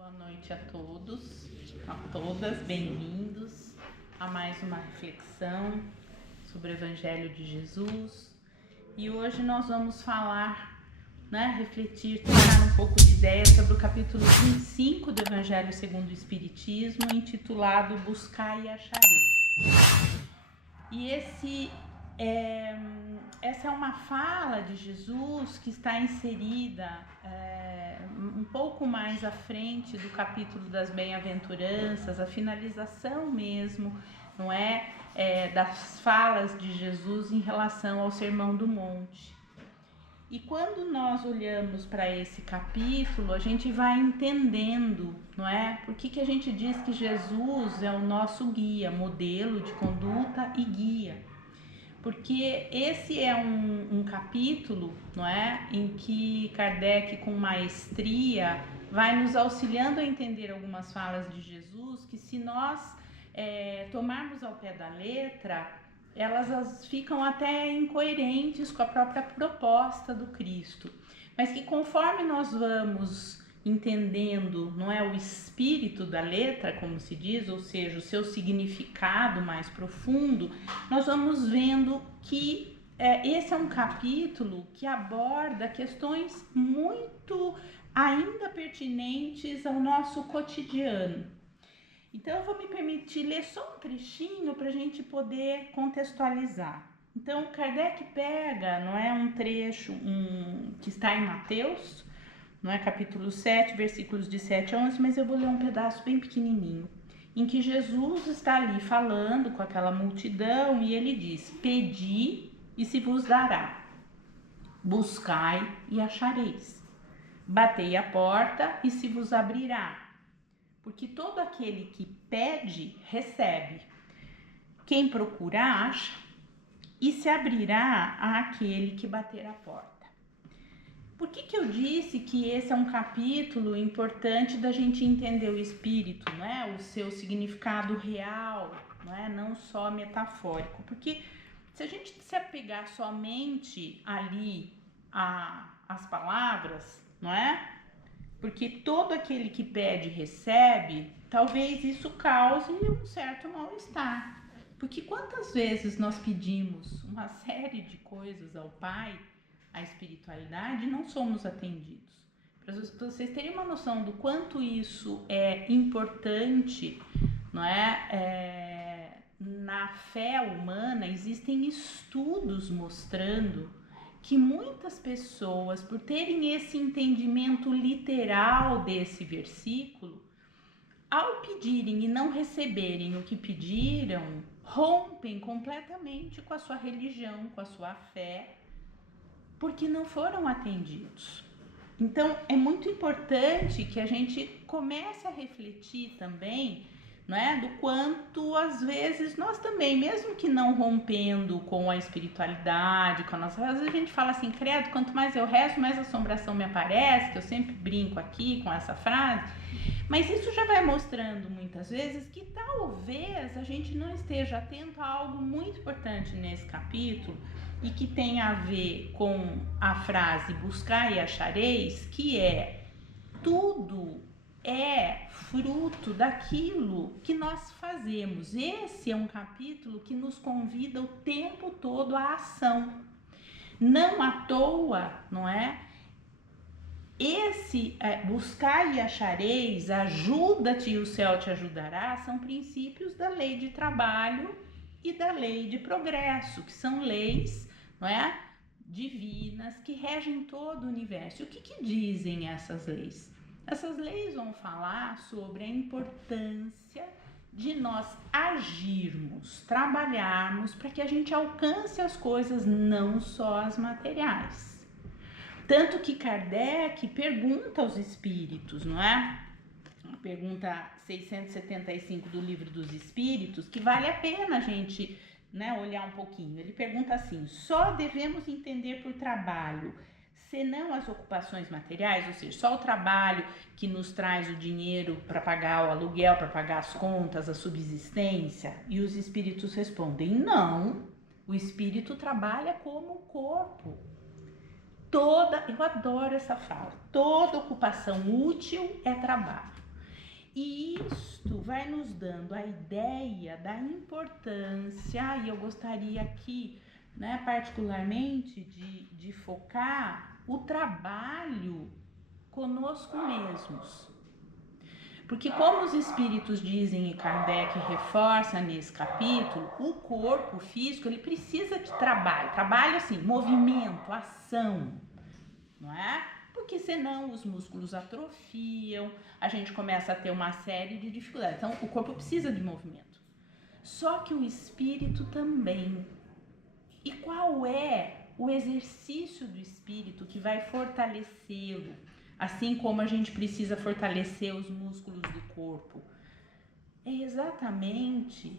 Boa noite a todos, a todas, bem-vindos a mais uma reflexão sobre o Evangelho de Jesus. E hoje nós vamos falar, refletir, trocar um pouco de ideia sobre o capítulo 25 do Evangelho segundo o Espiritismo, intitulado Buscai e Achareis. E essa é uma fala de Jesus que está inserida um pouco mais à frente do capítulo das bem-aventuranças, a finalização mesmo, não é? Das falas de Jesus em relação ao Sermão do Monte. E quando nós olhamos para esse capítulo, a gente vai entendendo, não é? Por que a gente diz que Jesus é o nosso guia, modelo de conduta e guia. Porque esse é um capítulo, não é, em que Kardec, com maestria, vai nos auxiliando a entender algumas falas de Jesus que, se nós tomarmos ao pé da letra, elas ficam até incoerentes com a própria proposta do Cristo. Mas que, conforme nós vamos entendendo, não é, o espírito da letra, como se diz, ou seja, o seu significado mais profundo, nós vamos vendo que esse é um capítulo que aborda questões muito ainda pertinentes ao nosso cotidiano. Então eu vou me permitir ler só um trechinho para a gente poder contextualizar. Então Kardec pega, não é, um trecho que está em Mateus, não é, capítulo 7, versículos de 7 a 11, mas eu vou ler um pedaço bem pequenininho, em que Jesus está ali falando com aquela multidão e ele diz: pedi e se vos dará, buscai e achareis, batei a porta e se vos abrirá, porque todo aquele que pede, recebe, quem procura, acha, e se abrirá àquele que bater a porta. Por que eu disse que esse é um capítulo importante da gente entender o espírito, não é? O seu significado real, não é? Não só metafórico. Porque se a gente se apegar somente ali às palavras, não é? Porque todo aquele que pede recebe, talvez isso cause um certo mal-estar. Porque quantas vezes nós pedimos uma série de coisas ao Pai, a espiritualidade, não somos atendidos. Para vocês terem uma noção do quanto isso é importante, não é? Na fé humana existem estudos mostrando que muitas pessoas, por terem esse entendimento literal desse versículo, ao pedirem e não receberem o que pediram, rompem completamente com a sua religião, com a sua fé, porque não foram atendidos. Então é muito importante que a gente comece a refletir também, não é, do quanto às vezes nós também, mesmo que não rompendo com a espiritualidade, com a nossa, às vezes a gente fala assim: credo, quanto mais eu rezo, mais assombração me aparece, que eu sempre brinco aqui com essa frase. Mas isso já vai mostrando muitas vezes que talvez a gente não esteja atento a algo muito importante nesse capítulo, e que tem a ver com a frase buscar e achareis, que é: tudo é fruto daquilo que nós fazemos. Esse é um capítulo que nos convida o tempo todo à ação. Não à toa, não é? Esse buscar e achareis, ajuda-te e o céu te ajudará, são princípios da lei de trabalho e da lei de progresso, que são leis, não é, divinas, que regem todo o universo. E o que dizem essas leis? Essas leis vão falar sobre a importância de nós agirmos, trabalharmos para que a gente alcance as coisas, não só as materiais. Tanto que Kardec pergunta aos espíritos, não é? Pergunta 675 do Livro dos Espíritos, que vale a pena a gente, né, olhar um pouquinho. Ele pergunta assim: só devemos entender por trabalho, senão as ocupações materiais, ou seja, só o trabalho que nos traz o dinheiro para pagar o aluguel, para pagar as contas, a subsistência? E os espíritos respondem: não, o espírito trabalha como o corpo. Eu adoro essa fala, toda ocupação útil é trabalho. E isto vai nos dando a ideia da importância, e eu gostaria aqui, né, particularmente de focar o trabalho conosco mesmos. Porque como os espíritos dizem e Kardec reforça nesse capítulo, o corpo físico ele precisa de trabalho assim, movimento, ação, não é? Porque senão os músculos atrofiam, a gente começa a ter uma série de dificuldades. Então o corpo precisa de movimento. Só que o espírito também. E qual é o exercício do espírito que vai fortalecê-lo? Assim como a gente precisa fortalecer os músculos do corpo. É exatamente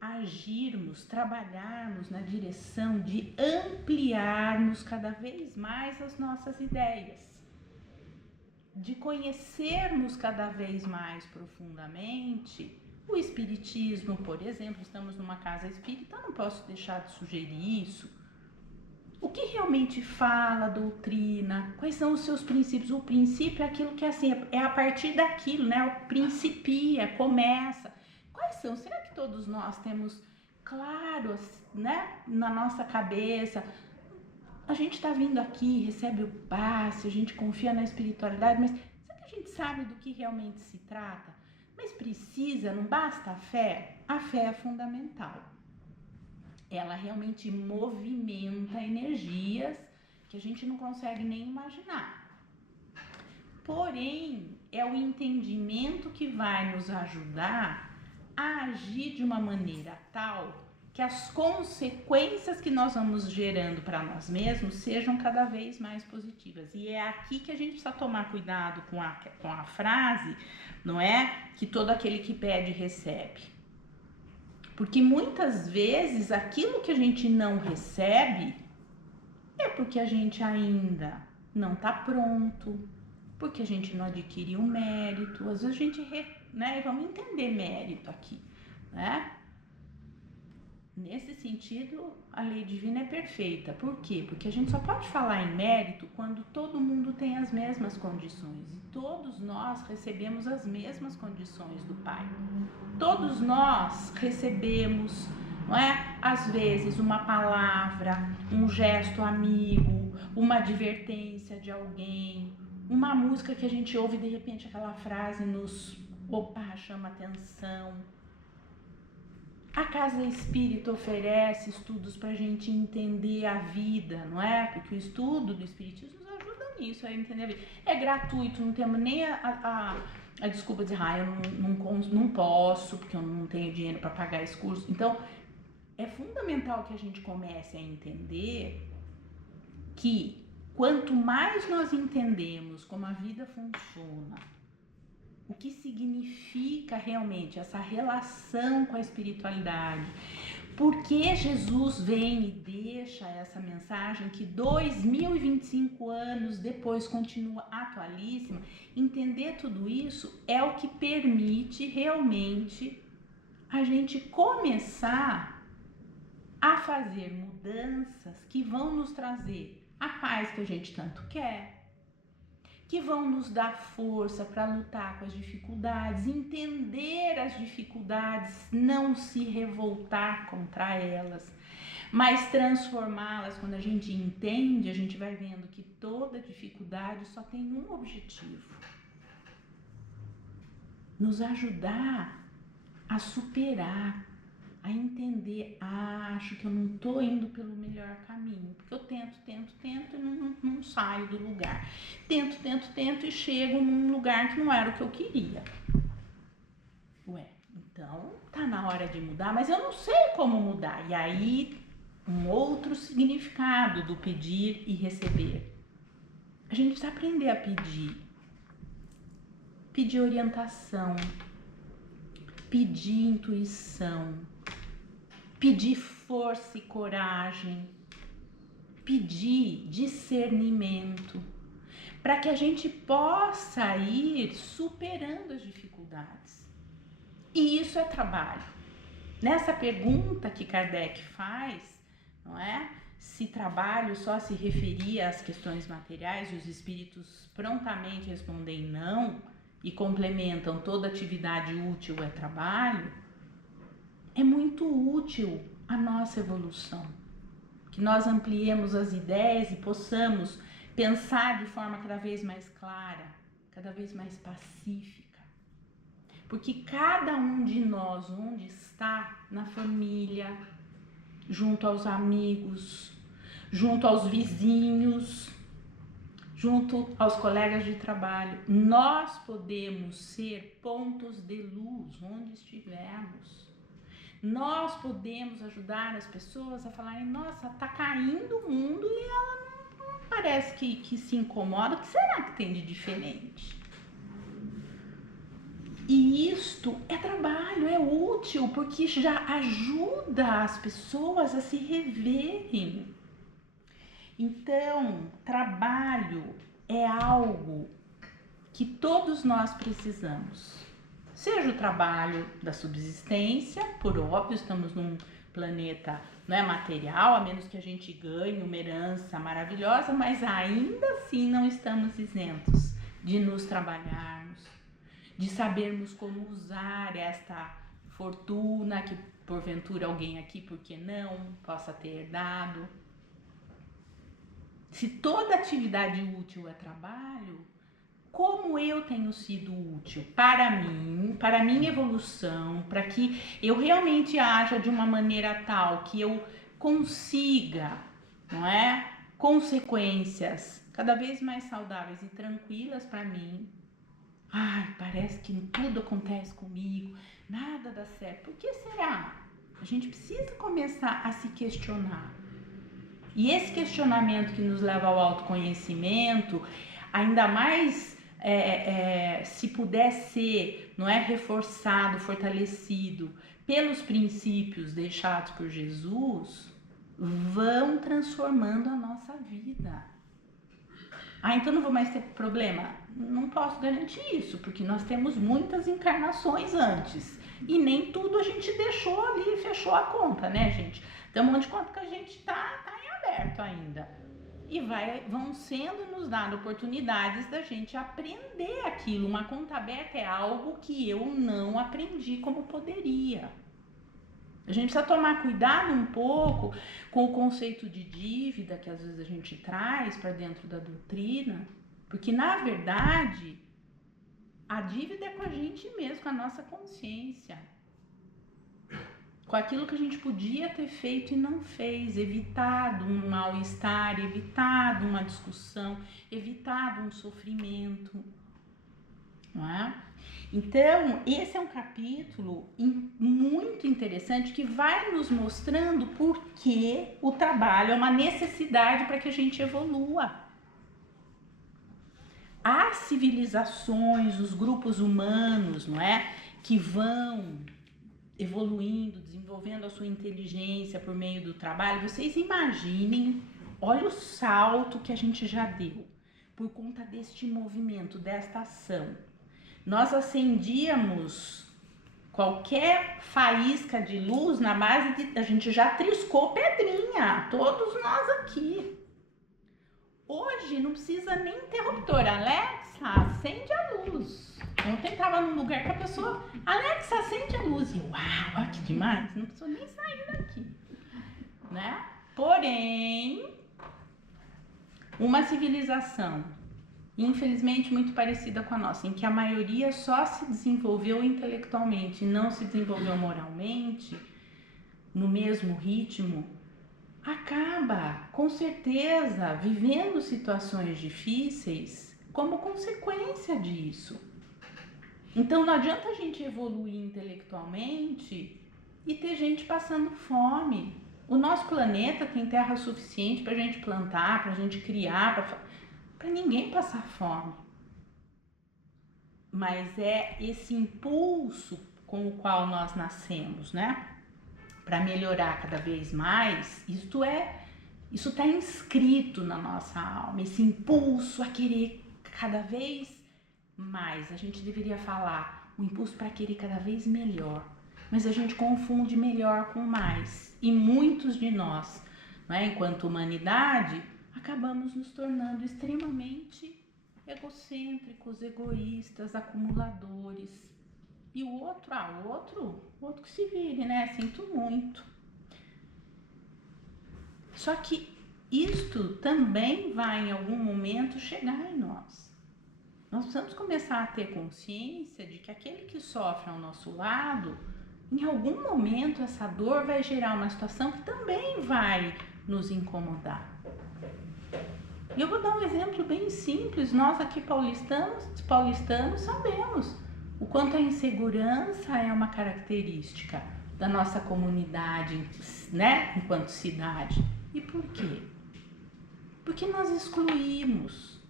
agirmos, trabalharmos na direção de ampliarmos cada vez mais as nossas ideias. De conhecermos cada vez mais profundamente o espiritismo, por exemplo. Estamos numa casa espírita, não posso deixar de sugerir isso. O que realmente fala a doutrina? Quais são os seus princípios? O princípio é aquilo que assim, é a partir daquilo, né? O principia, começa. Quais são? Será que todos nós temos claro, né, na nossa cabeça? A gente está vindo aqui, recebe o passe, a gente confia na espiritualidade, mas será que a gente sabe do que realmente se trata? Mas precisa, não basta a fé? A fé é fundamental. Ela realmente movimenta energias que a gente não consegue nem imaginar. Porém, é o entendimento que vai nos ajudar a agir de uma maneira tal que as consequências que nós vamos gerando para nós mesmos sejam cada vez mais positivas. E é aqui que a gente precisa tomar cuidado com a frase, não é? Que todo aquele que pede recebe. Porque muitas vezes aquilo que a gente não recebe é porque a gente ainda não está pronto, porque a gente não adquiriu mérito. Às vezes a gente, né, vamos entender mérito aqui, né? Nesse sentido, a lei divina é perfeita. Por quê? Porque a gente só pode falar em mérito quando todo mundo tem as mesmas condições. E todos nós recebemos as mesmas condições do Pai. Todos nós recebemos, não é? Às vezes uma palavra, um gesto amigo, uma advertência de alguém, uma música que a gente ouve e de repente aquela frase nos chama atenção. A Casa Espírita oferece estudos para a gente entender a vida, não é? Porque o estudo do Espiritismo nos ajuda nisso, a entender a vida. É gratuito, não temos nem a desculpa de eu não posso, porque eu não tenho dinheiro para pagar esse curso. Então, é fundamental que a gente comece a entender que quanto mais nós entendemos como a vida funciona, o que significa realmente essa relação com a espiritualidade, por que Jesus vem e deixa essa mensagem que 2025 anos depois continua atualíssima. Entender tudo isso é o que permite realmente a gente começar a fazer mudanças que vão nos trazer a paz que a gente tanto quer, que vão nos dar força para lutar com as dificuldades, entender as dificuldades, não se revoltar contra elas, mas transformá-las. Quando a gente entende, a gente vai vendo que toda dificuldade só tem um objetivo: nos ajudar a superar, a entender. Acho que eu não estou indo pelo melhor caminho, porque eu tento e não saio do lugar. Tento e chego num lugar que não era o que eu queria. Ué, então tá na hora de mudar, mas eu não sei como mudar. E aí, um outro significado do pedir e receber. A gente precisa aprender a pedir orientação, pedir intuição, pedir força e coragem, pedir discernimento, para que a gente possa ir superando as dificuldades. E isso é trabalho. Nessa pergunta que Kardec faz, não é? Se trabalho só se referia às questões materiais e os espíritos prontamente respondem não, e complementam toda atividade útil é trabalho, é muito útil a nossa evolução. Que nós ampliemos as ideias e possamos pensar de forma cada vez mais clara, cada vez mais pacífica. Porque cada um de nós, onde está, na família, junto aos amigos, junto aos vizinhos, junto aos colegas de trabalho, nós podemos ser pontos de luz onde estivermos. Nós podemos ajudar as pessoas a falarem, nossa, tá caindo o mundo e ela não parece que se incomoda. O que será que tem de diferente? E isto é trabalho, é útil, porque já ajuda as pessoas a se reverem. Então, trabalho é algo que todos nós precisamos. Seja o trabalho da subsistência, por óbvio, estamos num planeta não é material, a menos que a gente ganhe uma herança maravilhosa, mas ainda assim não estamos isentos de nos trabalharmos, de sabermos como usar esta fortuna que porventura alguém aqui, por que não, possa ter herdado. Se toda atividade útil é trabalho, como eu tenho sido útil para mim, para a minha evolução, para que eu realmente haja de uma maneira tal que eu consiga, não é, consequências cada vez mais saudáveis e tranquilas para mim. Ai, parece que tudo acontece comigo, nada dá certo. Por que será? A gente precisa começar a se questionar. E esse questionamento que nos leva ao autoconhecimento, ainda mais se puder ser, não é, reforçado, fortalecido pelos princípios deixados por Jesus, vão transformando a nossa vida. Ah, então não vou mais ter problema? Não posso garantir isso, porque nós temos muitas encarnações antes e nem tudo a gente deixou ali e fechou a conta, né, gente? Tem um monte de conta que a gente tá em aberto ainda. E vão sendo nos dadas oportunidades da gente aprender aquilo. Uma conta aberta é algo que eu não aprendi como poderia. A gente precisa tomar cuidado um pouco com o conceito de dívida que às vezes a gente traz para dentro da doutrina, porque na verdade a dívida é com a gente mesmo, com a nossa consciência. Com aquilo que a gente podia ter feito e não fez, evitado um mal-estar, evitado uma discussão, evitado um sofrimento, não é? Então, esse é um capítulo muito interessante que vai nos mostrando por que o trabalho é uma necessidade para que a gente evolua. As civilizações, os grupos humanos, não é? Que vão evoluindo, desenvolvendo a sua inteligência por meio do trabalho, vocês imaginem, olha o salto que a gente já deu por conta deste movimento, desta ação. Nós acendíamos qualquer faísca de luz na base de... A gente já triscou pedrinha, todos nós aqui. Hoje não precisa nem interruptor. Alexa, acende a luz. Ontem estava num lugar que a pessoa, Alexa, acende a luz. E uau, que demais, não precisou nem sair daqui, né? Porém, uma civilização, infelizmente muito parecida com a nossa, em que a maioria só se desenvolveu intelectualmente e não se desenvolveu moralmente, no mesmo ritmo, acaba, com certeza, vivendo situações difíceis como consequência disso. Então não adianta a gente evoluir intelectualmente e ter gente passando fome. O nosso planeta tem terra suficiente para a gente plantar, para a gente criar, para ninguém passar fome. Mas é esse impulso com o qual nós nascemos, né? Para melhorar cada vez mais, isso está inscrito na nossa alma, esse impulso a querer cada vez mais. A gente deveria falar o impulso para querer cada vez melhor, mas a gente confunde melhor com mais. E muitos de nós, né, enquanto humanidade, acabamos nos tornando extremamente egocêntricos, egoístas, acumuladores. E o outro que se vire, né? Sinto muito. Só que isto também vai em algum momento chegar em nós. Nós precisamos começar a ter consciência de que aquele que sofre ao nosso lado, em algum momento essa dor vai gerar uma situação que também vai nos incomodar. E eu vou dar um exemplo bem simples. Nós aqui paulistanos sabemos o quanto a insegurança é uma característica da nossa comunidade, né, enquanto cidade. E por quê? Porque nós excluímos.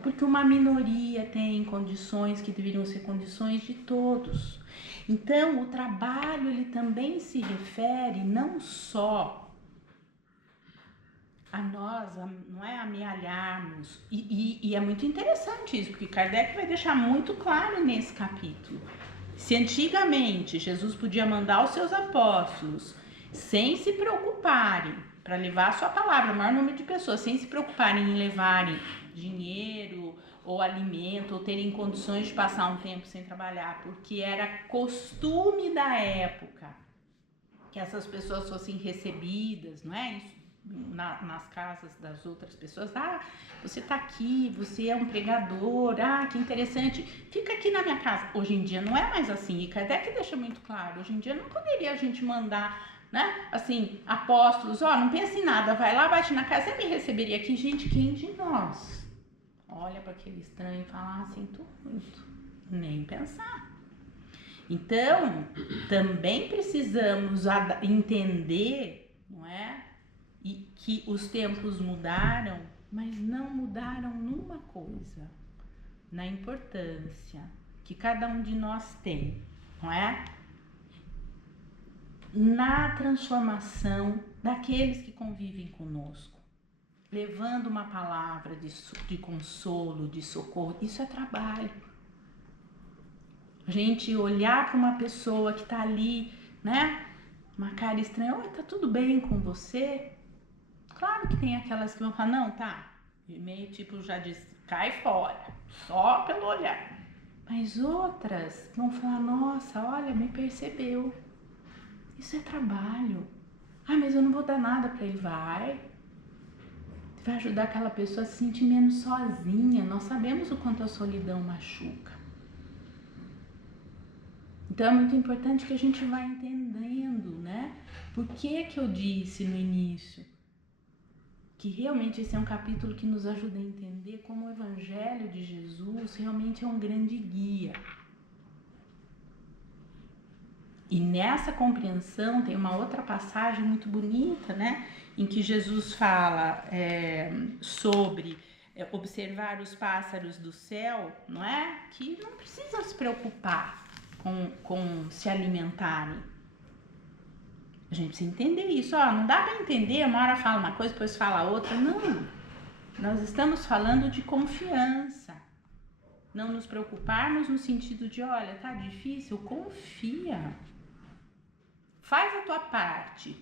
Porque uma minoria tem condições que deveriam ser condições de todos. Então, o trabalho ele também se refere não só a nós, não é amealharmos. E é muito interessante isso, porque Kardec vai deixar muito claro nesse capítulo. Se antigamente Jesus podia mandar os seus apóstolos sem se preocuparem, para levar a sua palavra, o maior número de pessoas, sem se preocuparem em levarem dinheiro ou alimento, ou terem condições de passar um tempo sem trabalhar, porque era costume da época que essas pessoas fossem recebidas, não é isso? Nas casas das outras pessoas. Ah, você tá aqui, você é um pregador, ah, que interessante, fica aqui na minha casa. Hoje em dia não é mais assim, e Kardec deixa muito claro, hoje em dia não poderia a gente mandar, né, assim, apóstolos, ó, não pensa em nada, vai lá, bate na casa, você me receberia aqui. Gente, quem de nós olha para aquele estranho e fala, ah, sinto muito, nem pensar. Então, também precisamos entender, não é? E que os tempos mudaram, mas não mudaram numa coisa, na importância que cada um de nós tem, não é? Na transformação daqueles que convivem conosco, levando uma palavra de consolo, de socorro. Isso é trabalho. A gente olhar para uma pessoa que está ali, né, uma cara estranha, oi, tá tudo bem com você? Claro que tem aquelas que vão falar, não, tá, meio tipo já diz, cai fora, só pelo olhar. Mas outras vão falar, nossa, olha, me percebeu. Isso é trabalho. Ah, mas eu não vou dar nada para ele. Vai ajudar aquela pessoa a se sentir menos sozinha. Nós sabemos o quanto a solidão machuca. Então é muito importante que a gente vá entendendo, né? Por que eu disse no início que realmente esse é um capítulo que nos ajuda a entender como o Evangelho de Jesus realmente é um grande guia. E nessa compreensão tem uma outra passagem muito bonita, né? Em que Jesus fala sobre observar os pássaros do céu, não é? Que não precisam se preocupar com se alimentarem. A gente precisa entender isso. Ó, não dá para entender, uma hora fala uma coisa, depois fala outra. Não. Nós estamos falando de confiança. Não nos preocuparmos no sentido de, olha, tá difícil, confia. Faz a tua parte.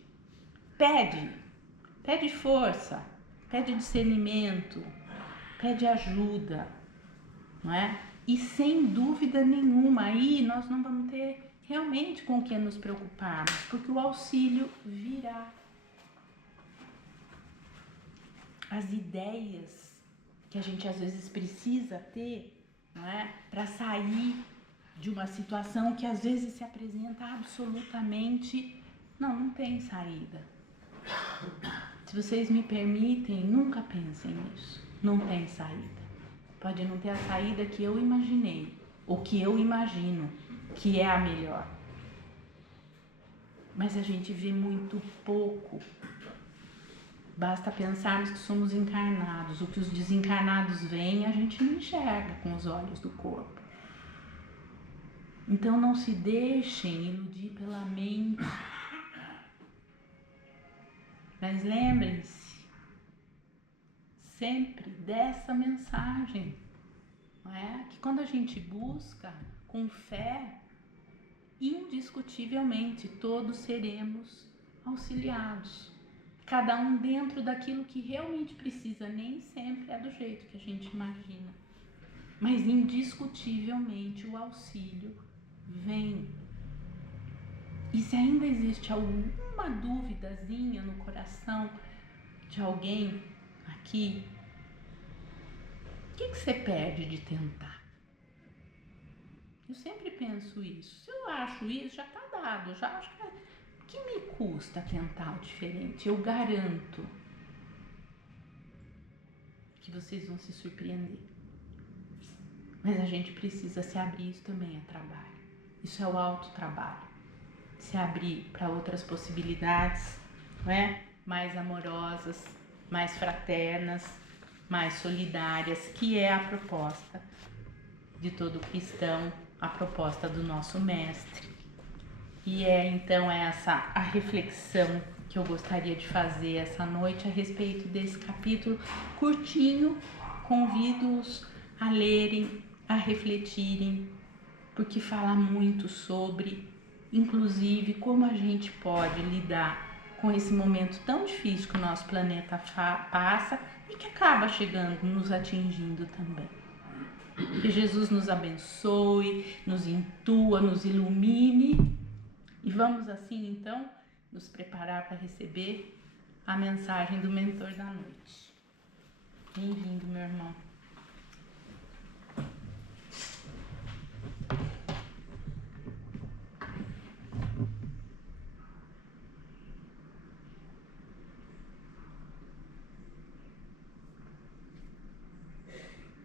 Pede força, pede discernimento, pede ajuda, não é? E sem dúvida nenhuma, aí nós não vamos ter realmente com o que nos preocuparmos, porque o auxílio virá. As ideias que a gente às vezes precisa ter, não é? Para sair de uma situação que às vezes se apresenta absolutamente, não tem saída. Se vocês me permitem, nunca pensem nisso. Não tem saída. Pode não ter a saída que eu imaginei, ou que eu imagino que é a melhor. Mas a gente vê muito pouco. Basta pensarmos que somos encarnados. O que os desencarnados veem, a gente não enxerga com os olhos do corpo. Então não se deixem iludir pela mente. Mas lembrem-se sempre dessa mensagem, não é? Que quando a gente busca com fé, indiscutivelmente todos seremos auxiliados. cada um dentro daquilo que realmente precisa, nem sempre é do jeito que a gente imagina. Mas indiscutivelmente o auxílio vem. E se ainda existe alguma duvidazinha no coração de alguém aqui, o que você perde de tentar? Eu sempre penso isso. Se eu acho isso, já está dado. Já acho que me custa tentar o diferente. Eu garanto que vocês vão se surpreender. Mas a gente precisa se abrir, isso também é trabalho. Isso é o autotrabalho. Se abrir para outras possibilidades, não é? Mais amorosas, mais fraternas, mais solidárias, que é a proposta de todo cristão, a proposta do nosso mestre. E é então essa a reflexão que eu gostaria de fazer essa noite a respeito desse capítulo curtinho. Convido-os a lerem, a refletirem, porque fala muito sobre, inclusive, como a gente pode lidar com esse momento tão difícil que o nosso planeta passa e que acaba chegando, nos atingindo também. Que Jesus nos abençoe, nos intua, nos ilumine e vamos assim então nos preparar para receber a mensagem do mentor da noite. Bem-vindo, meu irmão.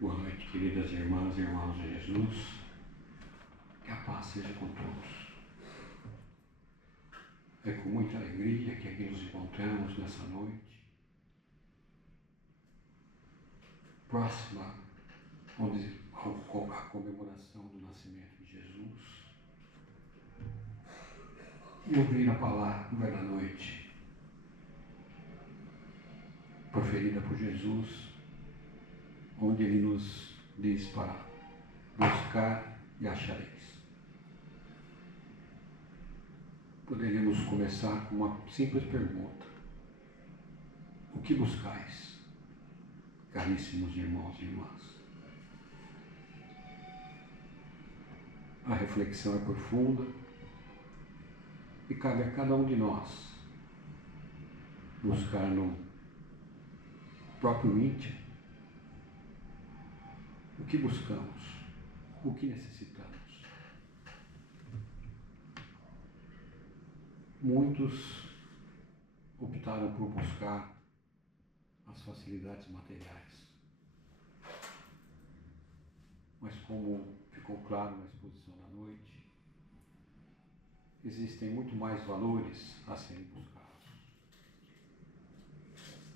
Boa noite, queridas irmãs e irmãos de Jesus. Que a paz seja com todos. É com muita alegria que aqui nos encontramos nessa noite, próxima à comemoração do nascimento de Jesus, e ouvir a palavra da noite proferida por Jesus, onde Ele nos diz para buscar e achareis. Poderíamos começar com uma simples pergunta: o que buscais, caríssimos irmãos e irmãs? A reflexão é profunda e cabe a cada um de nós buscar no próprio íntimo o que buscamos, o que necessitamos. Muitos optaram por buscar as facilidades materiais, mas como ficou claro na exposição da noite, existem muito mais valores a serem buscados.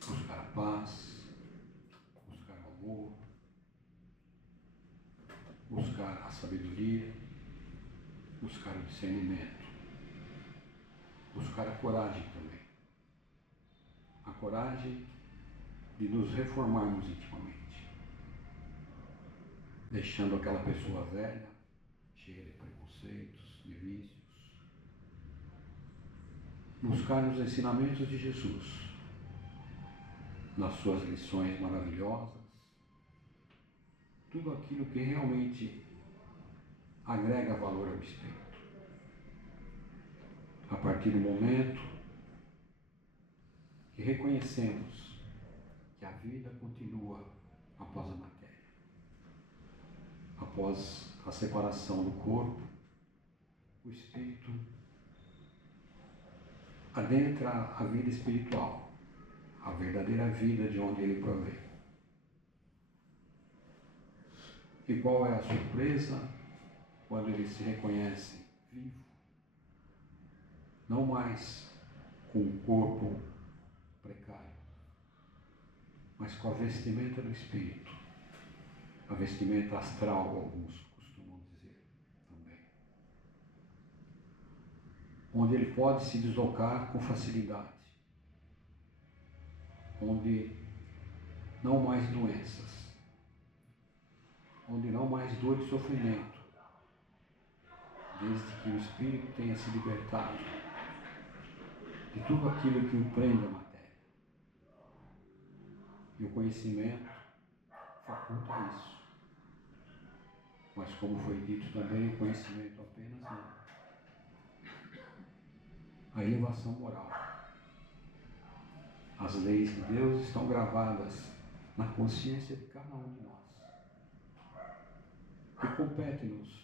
Buscar a paz, buscar o amor, buscar a sabedoria, buscar o discernimento, buscar a coragem também. A coragem de nos reformarmos intimamente, deixando aquela pessoa velha, cheia de preconceitos, de vícios. Buscar os ensinamentos de Jesus, nas suas lições maravilhosas, tudo aquilo que realmente agrega valor ao espírito. A partir do momento que reconhecemos que a vida continua após a matéria, após a separação do corpo, o espírito adentra a vida espiritual, a verdadeira vida de onde ele provém. E qual é a surpresa quando ele se reconhece vivo? Não mais com o corpo precário, mas com a vestimenta do espírito, a vestimenta astral, alguns costumam dizer também, onde ele pode se deslocar com facilidade, onde não mais doenças, onde não mais dor e sofrimento, desde que o espírito tenha se libertado de tudo aquilo que o prende à matéria. E o conhecimento faculta isso. Mas como foi dito também, o conhecimento apenas não. A elevação moral. As leis de Deus estão gravadas na consciência de cada um de nós. E compete-nos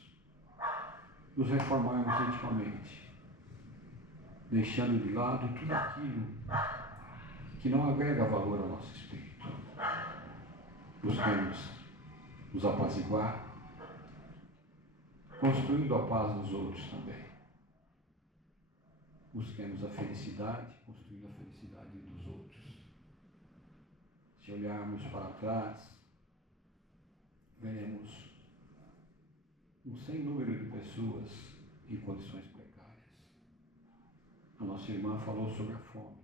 nos reformarmos intimamente, deixando de lado tudo aquilo que não agrega valor ao nosso espírito. Busquemos nos apaziguar, construindo a paz dos outros também. Busquemos a felicidade, construindo a felicidade dos outros. Se olharmos para trás, veremos um sem número de pessoas em condições precárias. A nossa irmã falou sobre a fome.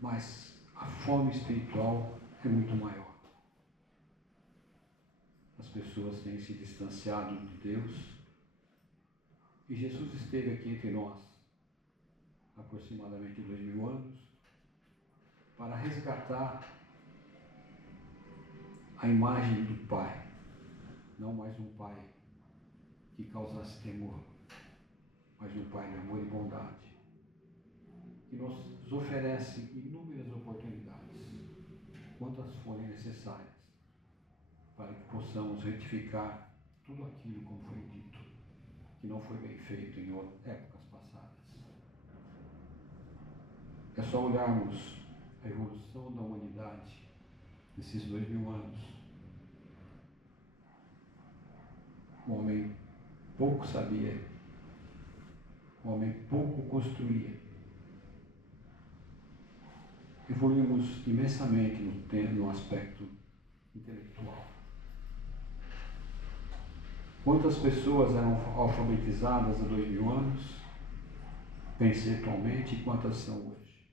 Mas a fome espiritual é muito maior. As pessoas têm se distanciado de Deus. E Jesus esteve aqui entre nós, aproximadamente 2000 anos, para resgatar a imagem do Pai. Não mais um Pai que causasse temor, mas um Pai de amor e bondade, que nos oferece inúmeras oportunidades, quantas forem necessárias, para que possamos retificar tudo aquilo como foi dito, que não foi bem feito em épocas passadas. É só olharmos a evolução da humanidade nesses 2000 anos. O homem pouco sabia, o homem pouco construía. Evoluímos imensamente no aspecto intelectual. Quantas pessoas eram alfabetizadas há 2000 anos, percentualmente, e quantas são hoje?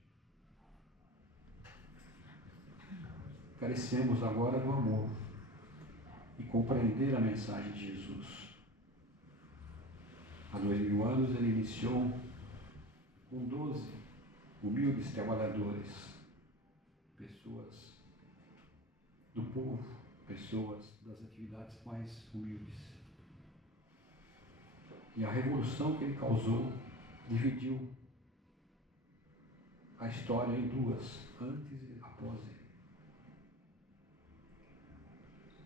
Carecemos agora do amor e compreender a mensagem de Jesus. Há 2000 anos ele iniciou com 12 humildes trabalhadores, pessoas do povo, pessoas das atividades mais humildes. E a revolução que ele causou dividiu a história em duas, antes e após ele.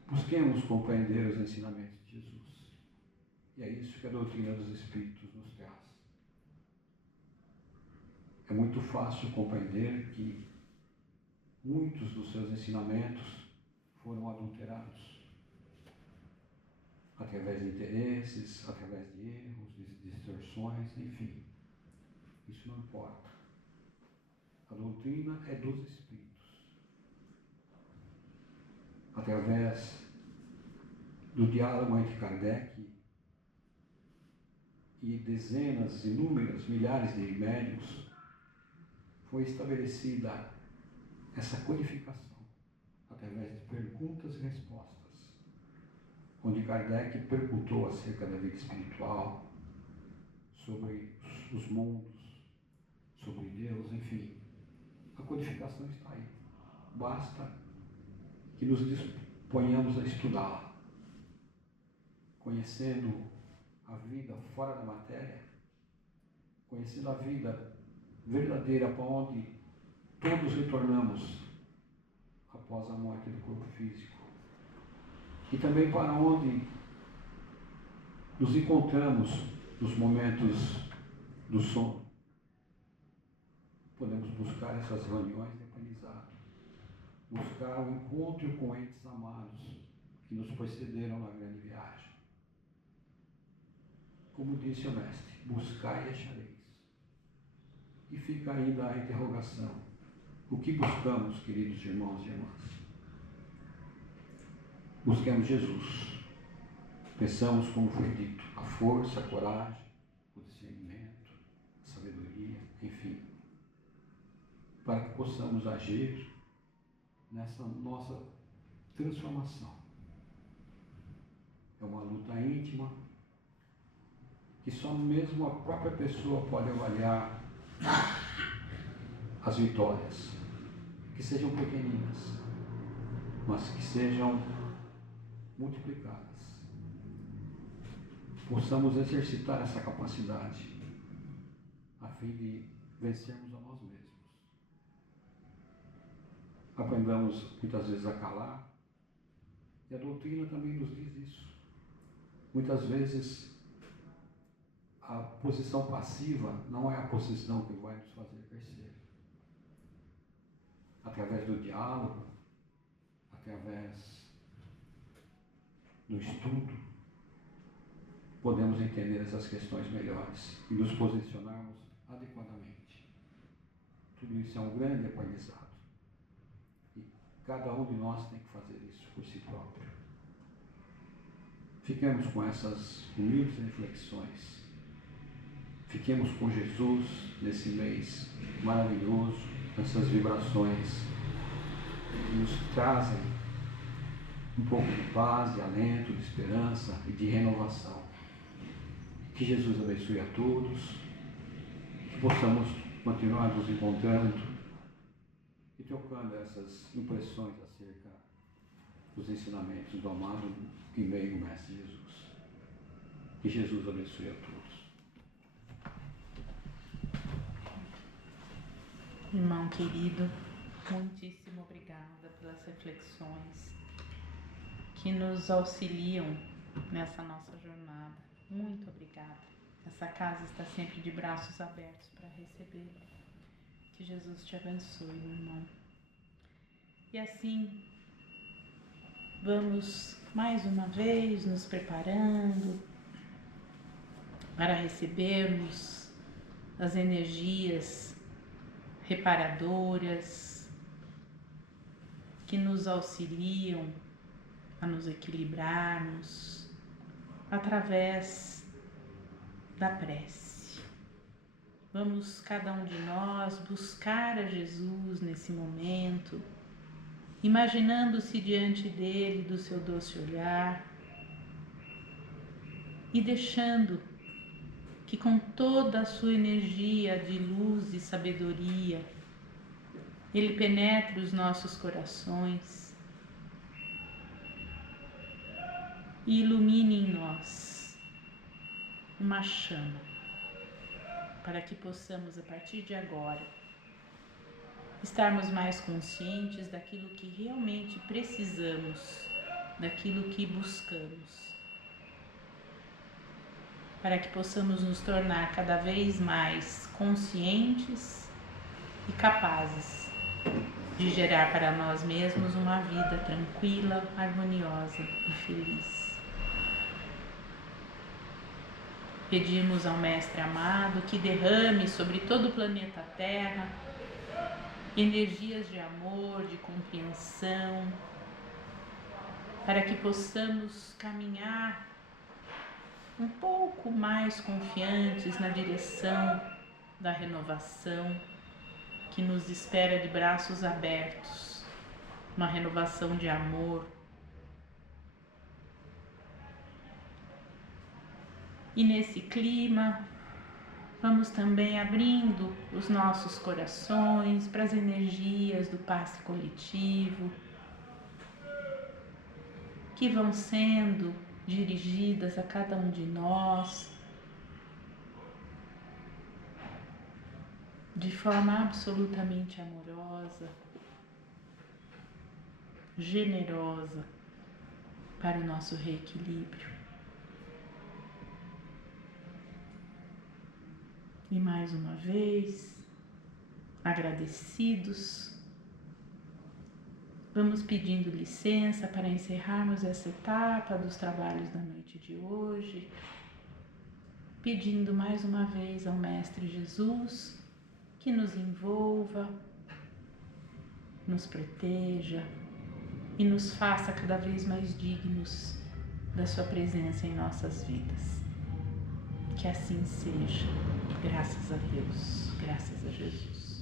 Busquemos compreender os ensinamentos de Jesus. E é isso que a doutrina dos Espíritos nos traz. É muito fácil compreender que muitos dos seus ensinamentos foram adulterados através de interesses, através de erros, de distorções, enfim. Isso não importa. A doutrina é dos Espíritos. Através do diálogo entre Kardec e dezenas, inúmeras, milhares de médiuns, foi estabelecida essa codificação através de perguntas e respostas, onde Kardec perguntou acerca da vida espiritual, sobre os mundos, sobre Deus, enfim. A codificação está aí. Basta que nos disponhamos a estudá-la, conhecendo a vida fora da matéria, conhecendo a vida verdadeira para onde todos retornamos após a morte do corpo físico. E também para onde nos encontramos nos momentos do sono. Podemos buscar essas reuniões de aprendizado, buscar o encontro com entes amados que nos precederam na grande viagem. Como disse o Mestre, buscai e achareis. E fica ainda a interrogação: o que buscamos, queridos irmãos e irmãs? Busquemos Jesus. Peçamos, como foi dito, a força, a coragem, o discernimento, a sabedoria, enfim, para que possamos agir nessa nossa transformação. É uma luta íntima que só mesmo a própria pessoa pode avaliar as vitórias. que sejam pequeninas, mas que sejam multiplicadas. Possamos exercitar essa capacidade a fim de vencermos a nós mesmos. Aprendamos muitas vezes a calar, e a doutrina também nos diz isso. Muitas vezes a posição passiva não é a posição que vai nos fazer crescer. Através do diálogo, através do estudo, podemos entender essas questões melhores e nos posicionarmos adequadamente. Tudo isso é um grande aprendizado. E cada um de nós tem que fazer isso por si próprio. Fiquemos com essas humildes reflexões. Fiquemos com Jesus nesse mês maravilhoso, essas vibrações que nos trazem um pouco de paz, de alento, de esperança e de renovação. Que Jesus abençoe a todos, que possamos continuar nos encontrando e trocando essas impressões acerca dos ensinamentos do amado e meio Mestre Jesus. Que Jesus abençoe a todos. Irmão querido, muitíssimo obrigada pelas reflexões que nos auxiliam nessa nossa jornada. Muito obrigada. Essa casa está sempre de braços abertos para receber. Que Jesus te abençoe, meu irmão. E assim, vamos mais uma vez nos preparando para recebermos as energias reparadoras que nos auxiliam a nos equilibrarmos através da prece. Vamos, cada um de nós, buscar a Jesus nesse momento, imaginando-se diante dele, do seu doce olhar, e deixando que com toda a sua energia de luz e sabedoria, ele penetre os nossos corações e ilumine em nós uma chama, para que possamos, a partir de agora, estarmos mais conscientes daquilo que realmente precisamos, daquilo que buscamos, para que possamos nos tornar cada vez mais conscientes e capazes de gerar para nós mesmos uma vida tranquila, harmoniosa e feliz. Pedimos ao Mestre amado que derrame sobre todo o planeta Terra energias de amor, de compreensão, para que possamos caminhar um pouco mais confiantes na direção da renovação que nos espera de braços abertos, uma renovação de amor. E nesse clima, vamos também abrindo os nossos corações para as energias do passe coletivo, que vão sendo dirigidas a cada um de nós de forma absolutamente amorosa, generosa, para o nosso reequilíbrio. E mais uma vez, agradecidos, vamos pedindo licença para encerrarmos essa etapa dos trabalhos da noite de hoje, pedindo mais uma vez ao Mestre Jesus que nos envolva, nos proteja e nos faça cada vez mais dignos da sua presença em nossas vidas. Que assim seja, graças a Deus, graças a Jesus.